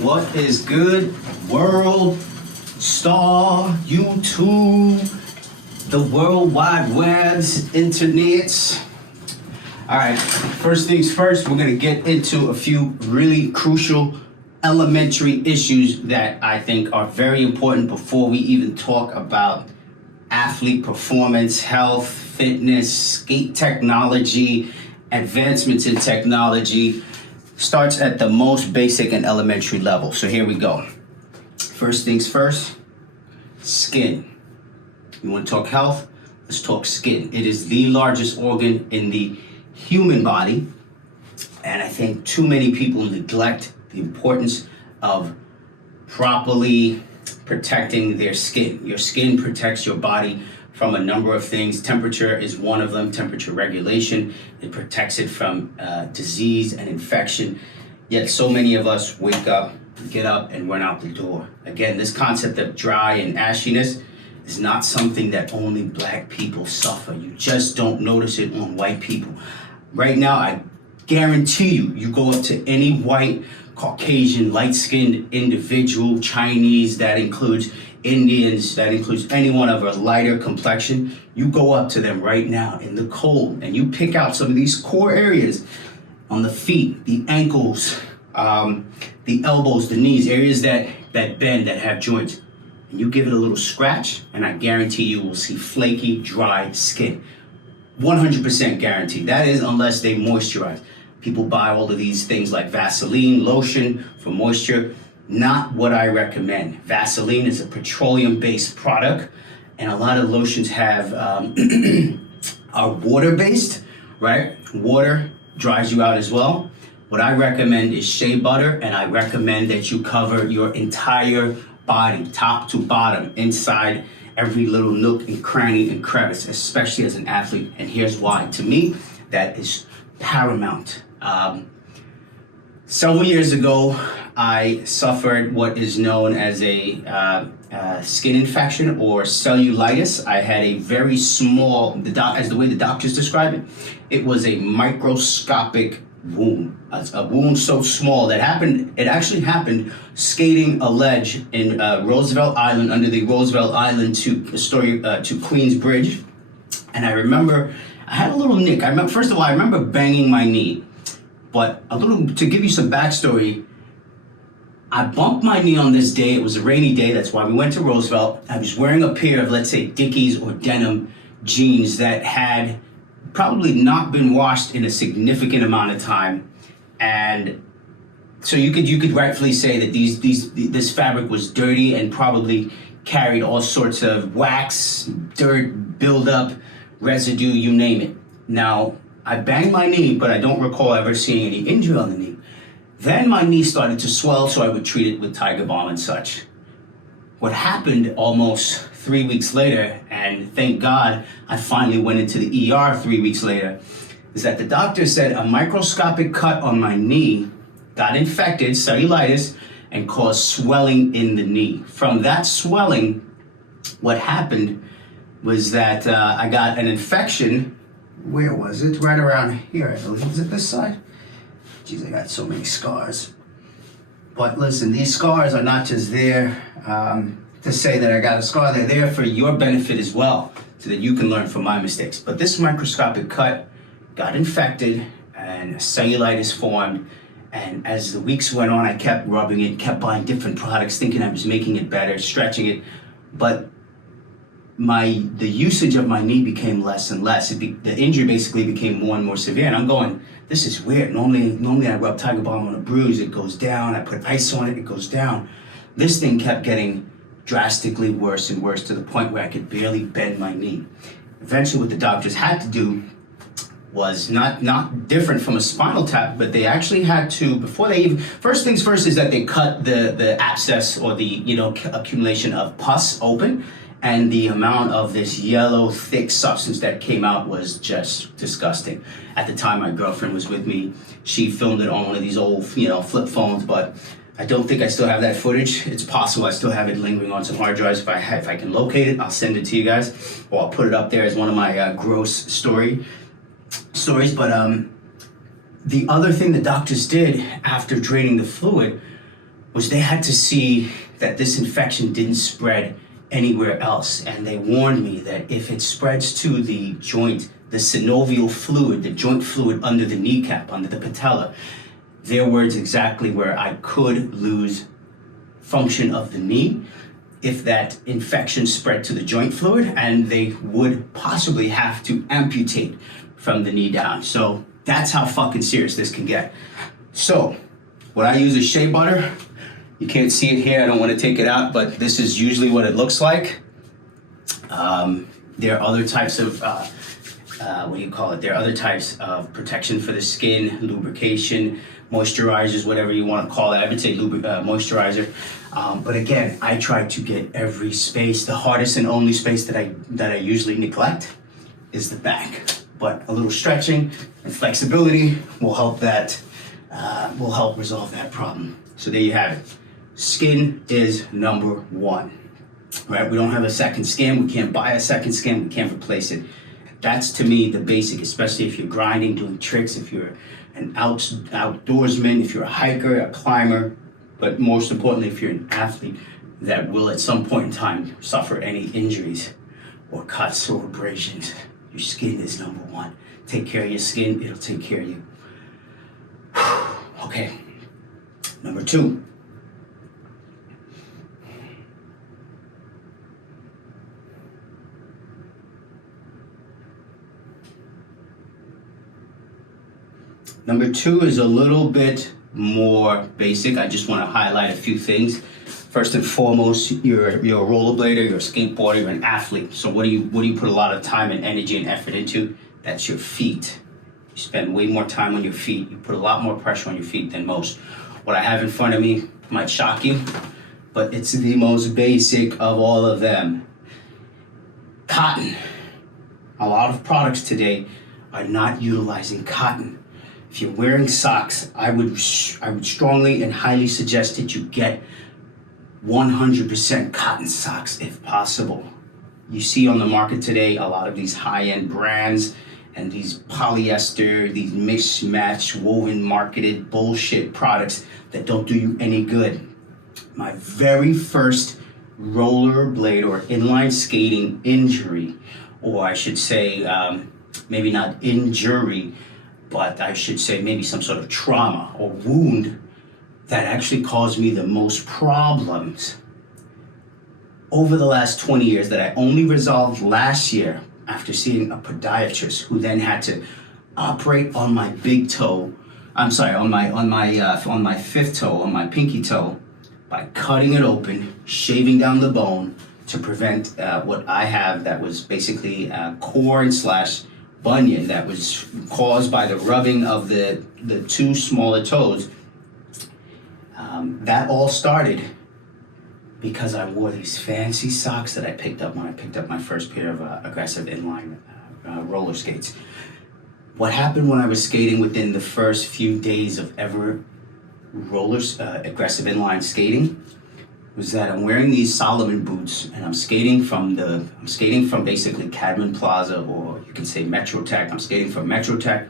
What is good, world, star, YouTube, the world wide webs, internets? All right, first things first, we're gonna get into a few really crucial elementary issues that I think are very important before we even talk about athlete performance, health, fitness, skate technology, advancements in technology. Starts at the most basic and elementary level. So here we go. First things first, skin. You want to talk health? Let's talk skin. It is the largest organ in the human body, and I think too many people neglect the importance of properly protecting their skin. Your skin protects your body from a number of things. Temperature is one of them, temperature regulation. It protects it from disease and infection. Yet so many of us wake up, get up, and run out the door. Again, this concept of dry and ashiness is not something that only black people suffer. You just don't notice it on white people. Right now, I guarantee you go up to any white, Caucasian, light-skinned individual, Chinese, that includes Indians, that includes anyone of a lighter complexion. You go up to them right now in the cold and you pick out some of these core areas on the feet, the ankles, the elbows, the knees, areas that bend, that have joints. And you give it a little scratch and I guarantee you will see flaky, dry skin. 100% guaranteed. That is unless they moisturize. People buy all of these things like Vaseline, lotion for moisture. Not what I recommend. Vaseline is a petroleum-based product, and a lot of lotions have are water-based, right? Water dries you out as well. What I recommend is shea butter, and I recommend that you cover your entire body, top to bottom, inside every little nook and cranny and crevice, especially as an athlete. And here's why. To me, that is paramount. Several years ago, I suffered what is known as a skin infection or cellulitis. I had a very small, as the way the doctors describe it, it was a microscopic wound. A wound so small that it actually happened skating a ledge in Roosevelt Island, under the Roosevelt Island to Queens Bridge. And I remember, I had a little nick. First of all, I remember banging my knee. But to give you some backstory, I bumped my knee on this day. It was a rainy day. That's why we went to Roosevelt. I was wearing a pair of, let's say, Dickies or denim jeans that had probably not been washed in a significant amount of time. And so you could rightfully say that this fabric was dirty and probably carried all sorts of wax, dirt, buildup, residue, you name it. Now, I banged my knee, but I don't recall ever seeing any injury on the knee. Then my knee started to swell, so I would treat it with Tiger Balm and such. What happened almost 3 weeks later, and thank God I finally went into the ER 3 weeks later, is that the doctor said a microscopic cut on my knee got infected, cellulitis, and caused swelling in the knee. From that swelling, what happened was that I got an infection. Where was it? Right around here, I believe. Was it this side? Jeez, I got so many scars. But listen, these scars are not just there to say that I got a scar. They're there for your benefit as well, so that you can learn from my mistakes. But this microscopic cut got infected and cellulitis formed. And as the weeks went on, I kept rubbing it, kept buying different products, thinking I was making it better, stretching it. But the usage of my knee became less and less. The injury basically became more and more severe. And I'm going, this is weird. Normally I rub Tiger Balm on a bruise, it goes down. I put ice on it, it goes down. This thing kept getting drastically worse and worse to the point where I could barely bend my knee. Eventually what the doctors had to do was not different from a spinal tap, but they actually had to, before they even, first things first is that they cut the abscess or the accumulation of pus open. And the amount of this yellow, thick substance that came out was just disgusting. At the time, my girlfriend was with me. She filmed it on one of these old, flip phones, but I don't think I still have that footage. It's possible I still have it lingering on some hard drives. If I can locate it, I'll send it to you guys, or I'll put it up there as one of my gross stories. But the other thing the doctors did after draining the fluid was they had to see that this infection didn't spread anywhere else. And they warned me that if it spreads to the joint, the synovial fluid, the joint fluid under the kneecap, under the patella, their words exactly, where I could lose function of the knee if that infection spread to the joint fluid, and they would possibly have to amputate from the knee down. So that's how fucking serious this can get. So what I use is shea butter. You can't see it here, I don't want to take it out, but this is usually what it looks like. There are other types of, There are other types of protection for the skin, lubrication, moisturizers, whatever you want to call it. I would say moisturizer. But again, I try to get every space. The hardest and only space that I usually neglect is the back. But a little stretching and flexibility will help resolve that problem. So there you have it. Skin is number one, right? We don't have a second skin. We can't buy a second skin. We can't replace it. That's, to me, the basic, especially if you're grinding, doing tricks, if you're an outdoorsman, if you're a hiker, a climber, but most importantly, if you're an athlete that will at some point in time suffer any injuries or cuts or abrasions. Your skin is number one. Take care of your skin, it'll take care of you. Okay, number two. Number two is a little bit more basic. I just want to highlight a few things. First and foremost, you're a rollerblader, you're a skateboarder, you're an athlete. So what do you put a lot of time and energy and effort into? That's your feet. You spend way more time on your feet. You put a lot more pressure on your feet than most. What I have in front of me might shock you, but it's the most basic of all of them. Cotton. A lot of products today are not utilizing cotton. If you're wearing socks, I would strongly and highly suggest that you get 100% cotton socks if possible. You see on the market today a lot of these high-end brands and these polyester, these mismatched, woven, marketed bullshit products that don't do you any good. My very first rollerblade or inline skating injury, or I should say, maybe not injury, but I should say maybe some sort of trauma or wound that actually caused me the most problems over the last 20 years that I only resolved last year after seeing a podiatrist who then had to operate on my big toe. I'm sorry, on my fifth toe, on my pinky toe, by cutting it open, shaving down the bone to prevent what I have that was basically cord / bunion that was caused by the rubbing of the two smaller toes. That all started because I wore these fancy socks that I picked up when I picked up my first pair of aggressive inline roller skates. What happened when I was skating within the first few days of ever aggressive inline skating was that I'm wearing these Solomon boots and I'm skating from basically Cadman Plaza, or you can say Metro Tech. I'm skating from Metro Tech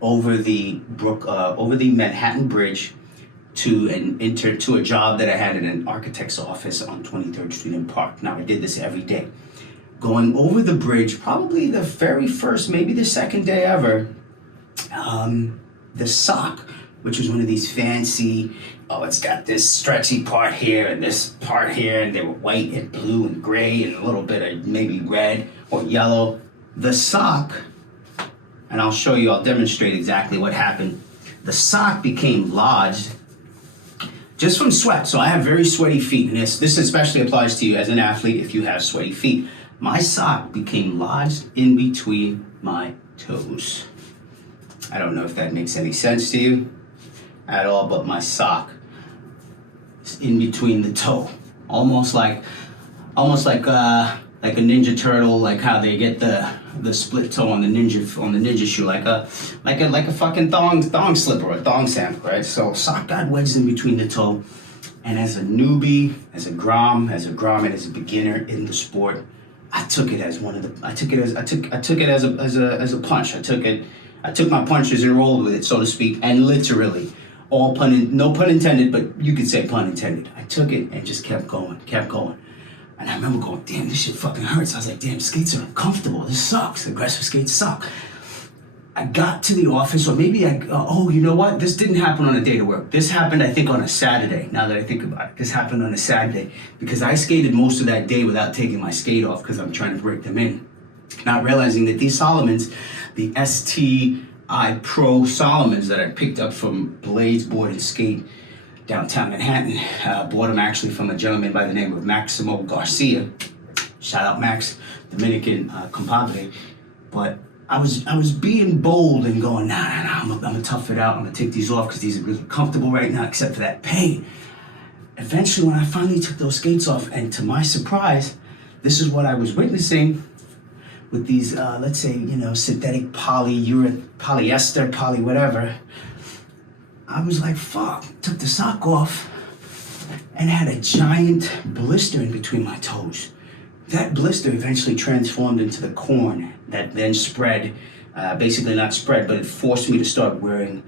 over the Manhattan Bridge to a job that I had in an architect's office on 23rd Street in Park. Now I did this every day. Going over the bridge, probably the very first, maybe the second day ever, the sock, which was one of these fancy, it's got this stretchy part here and this part here, and they were white and blue and gray and a little bit of maybe red or yellow. The sock, and I'll demonstrate exactly what happened. The sock became lodged just from sweat. So I have very sweaty feet, and this especially applies to you as an athlete if you have sweaty feet. My sock became lodged in between my toes. I don't know if that makes any sense to you at all, but my sock is in between the toe, almost like a Ninja Turtle, like how they get the split toe on the ninja shoe, like a fucking thong slipper or thong sandal, right? So sock got wedged in between the toe, and as a newbie, as a grom, and as a beginner in the sport, I took it as a punch. I took my punches and rolled with it, so to speak, and literally no pun intended, but you could say pun intended. I took it and just kept going. And I remember going, damn, this shit fucking hurts. I was like, damn, skates are uncomfortable. This sucks. Aggressive skates suck. I got to the office, or maybe you know what? This didn't happen on a day to work. This happened, I think, on a Saturday, now that I think about it. This happened on a Saturday because I skated most of that day without taking my skate off because I'm trying to break them in. Not realizing that these Solomons, the STI Pro Solomons that I picked up from Blades Board and Skate, downtown Manhattan, bought them actually from a gentleman by the name of Maximo Garcia. Shout out Max, Dominican compadre. But I was being bold and going, nah, I'm gonna tough it out. I'm gonna take these off because these are really comfortable right now, except for that pain. Eventually, when I finally took those skates off, and to my surprise, this is what I was witnessing with these, let's say, synthetic polyester, poly whatever. I was like, fuck, took the sock off and had a giant blister in between my toes. That blister eventually transformed into the corn that then spread, basically not spread, but it forced me to start wearing,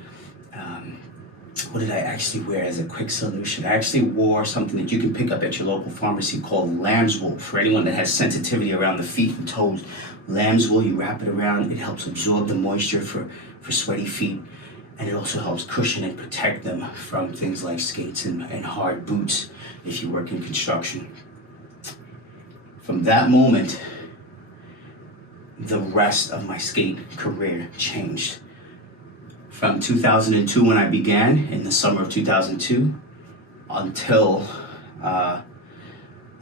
what did I actually wear as a quick solution? I actually wore something that you can pick up at your local pharmacy called lamb's wool. For anyone that has sensitivity around the feet and toes, lamb's wool, you wrap it around, it helps absorb the moisture for sweaty feet. And it also helps cushion and protect them from things like skates and hard boots if you work in construction. From that moment, the rest of my skate career changed. From 2002 when I began, in the summer of 2002, until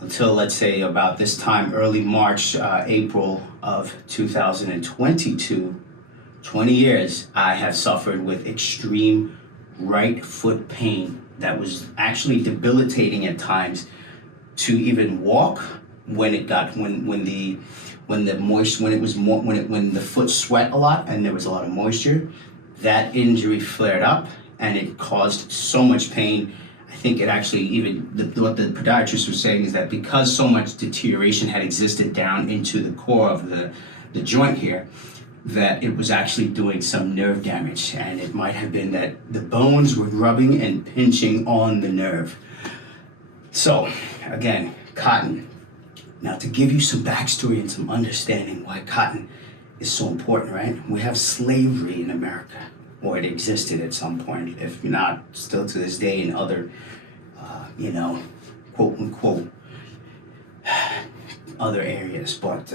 let's say about this time, early March, April of 2022, 20 years, I have suffered with extreme right foot pain that was actually debilitating at times to even walk when the foot sweat a lot and there was a lot of moisture. That injury flared up and it caused so much pain. I think it actually what the podiatrist was saying is that because so much deterioration had existed down into the core of the joint here, that it was actually doing some nerve damage, and it might have been that the bones were rubbing and pinching on the nerve. So, again, cotton. Now, to give you some backstory and some understanding why cotton is so important, right? We have slavery in America, or it existed at some point, if not still to this day in other, quote unquote, other areas, but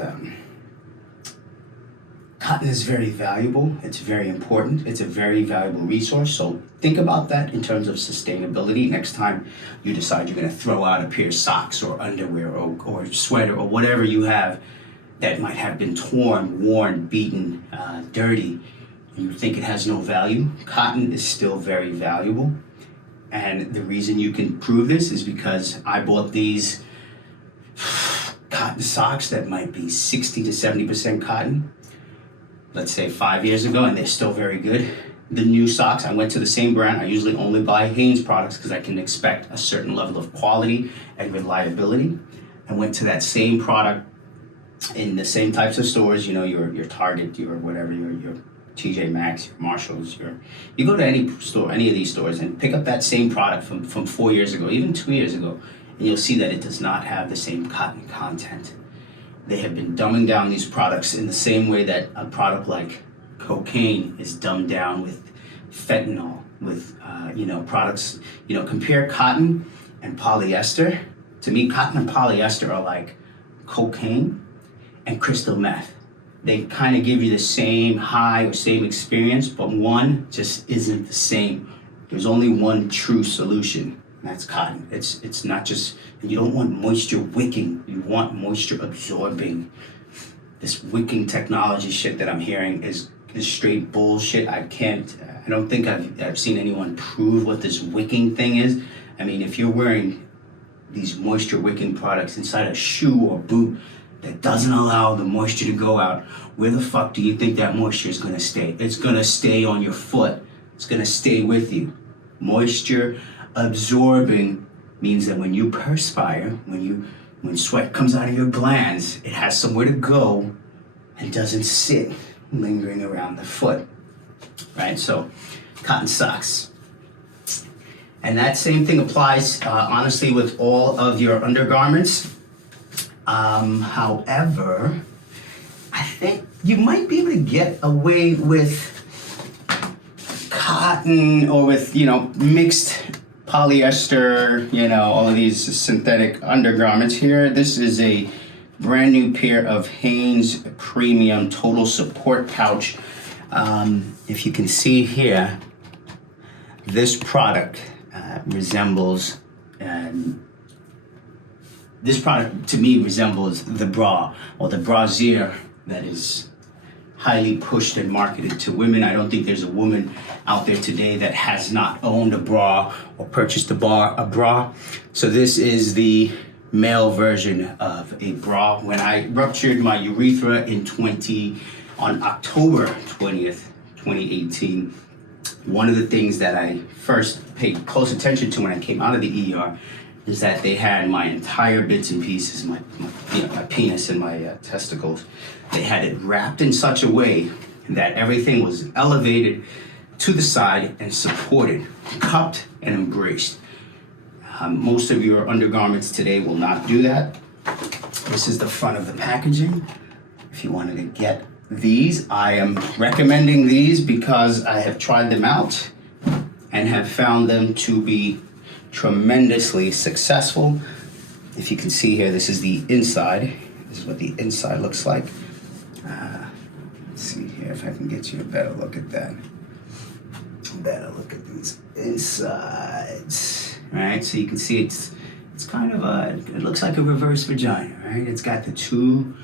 cotton is very valuable, it's very important, it's a very valuable resource, so think about that in terms of sustainability next time you decide you're gonna throw out a pair of socks or underwear or sweater or whatever you have that might have been torn, worn, beaten, dirty, and you think it has no value. Cotton is still very valuable, and the reason you can prove this is because I bought these cotton socks that might be 60 to 70% cotton, let's say 5 years ago, and they're still very good. The new socks, I went to the same brand. I usually only buy Hanes products because I can expect a certain level of quality and reliability. I went to that same product in the same types of stores, your Target, your whatever, your TJ Maxx, your Marshalls, you go to any store, any of these stores, and pick up that same product from 4 years ago, even 2 years ago, and you'll see that it does not have the same cotton content. They have been dumbing down these products in the same way that a product like cocaine is dumbed down with fentanyl, with products. Compare cotton and polyester. To me, cotton and polyester are like cocaine and crystal meth. They kind of give you the same high or same experience, but one just isn't the same. There's only one true solution. That's cotton. It's not just, and you don't want moisture wicking, you want moisture absorbing. This wicking technology shit that I'm hearing is straight bullshit. I don't think I've seen anyone prove what this wicking thing is. I mean, if you're wearing these moisture wicking products inside a shoe or boot that doesn't allow the moisture to go out, where the fuck do you think that moisture is gonna stay? It's gonna stay on your foot. It's gonna stay with you. Moisture absorbing means that when you perspire, when sweat comes out of your glands, it has somewhere to go and doesn't sit lingering around the foot, right? So, cotton socks. And that same thing applies, honestly, with all of your undergarments. However, I think you might be able to get away with cotton or with, mixed polyester, all of these synthetic undergarments here. This is a brand new pair of Hanes Premium Total Support Pouch. If you can see here, this product resembles, this product to me resembles the bra or the brassiere that is highly pushed and marketed to women. I don't think there's a woman out there today that has not owned a bra or purchased a bra. So this is the male version of a bra. When I ruptured my urethra on October 20th, 2018, one of the things that I first paid close attention to when I came out of the ER is that they had my entire bits and pieces, my penis and my testicles. They had it wrapped in such a way that everything was elevated to the side and supported, cupped and embraced. Most of your undergarments today will not do that. This is the front of the packaging. If you wanted to get these, I am recommending these because I have tried them out and have found them to be tremendously successful. If you can see here, this is the inside. This is what the inside looks like. Let's see here if I can get you a better look at that. Better look at these insides. All right, so you can see it's kind of it looks like a reverse vagina, right? It's got the two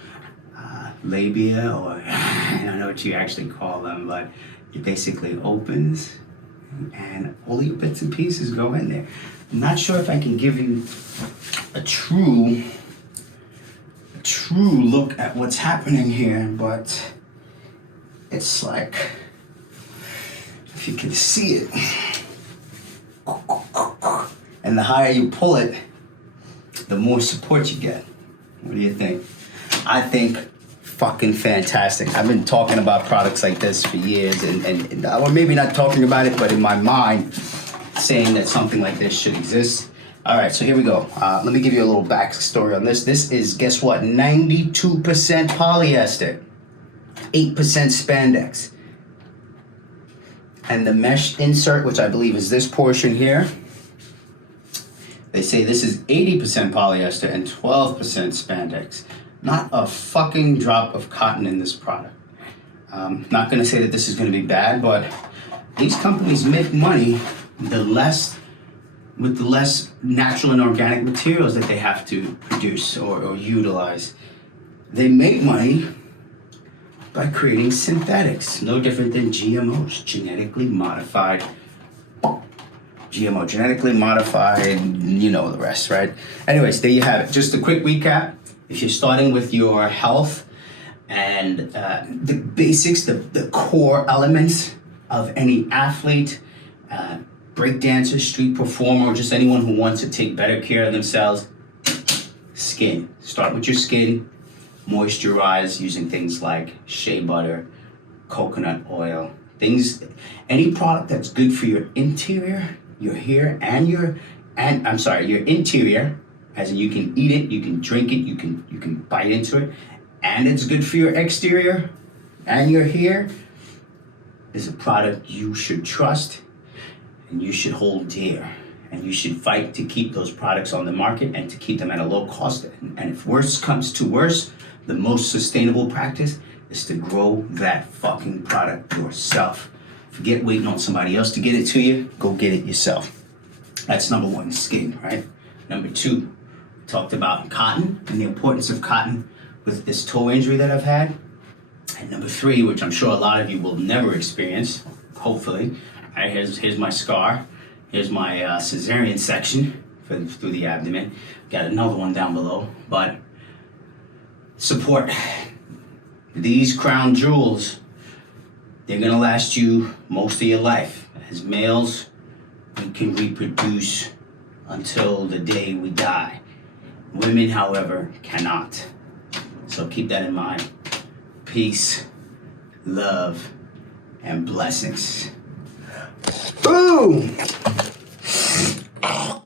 labia, or I don't know what you actually call them, but it basically opens and all your bits and pieces go in there. I'm not sure if I can give you a true look at what's happening here, but it's like, if you can see it, and the higher you pull it, the more support you get. What do you think? I think fucking fantastic. I've been talking about products like this for years, and or maybe not talking about it, but in my mind, saying that something like this should exist. All right, so here we go. Let me give you a little backstory on this. This is, guess what? 92% polyester, 8% spandex. And the mesh insert, which I believe is this portion here, they say this is 80% polyester and 12% spandex. Not a fucking drop of cotton in this product. Not gonna say that this is gonna be bad, but these companies make money with the less natural and organic materials that they have to produce or utilize. They make money by creating synthetics, no different than GMOs, genetically modified. GMO, genetically modified, you know the rest, right? Anyways, there you have it. Just a quick recap. If you're starting with your health and the basics, the core elements of any athlete, breakdancer, street performer, or just anyone who wants to take better care of themselves, skin. Start with your skin, moisturize using things like shea butter, coconut oil, any product that's good for your interior, your hair, your interior, as in you can eat it, you can drink it, you can bite into it, and it's good for your exterior and your hair, is a product you should trust and you should hold dear. And you should fight to keep those products on the market and to keep them at a low cost. And if worse comes to worse, the most sustainable practice is to grow that fucking product yourself. Forget waiting on somebody else to get it to you. Go get it yourself. That's number one, skin, right? Number two, we talked about cotton and the importance of cotton with this toe injury that I've had. And number three, which I'm sure a lot of you will never experience, hopefully, right, here's my scar. Here's my cesarean section through the abdomen. Got another one down below, but support. These crown jewels, they're gonna last you most of your life. As males, we can reproduce until the day we die. Women, however, cannot. So keep that in mind. Peace, love, and blessings. Boom!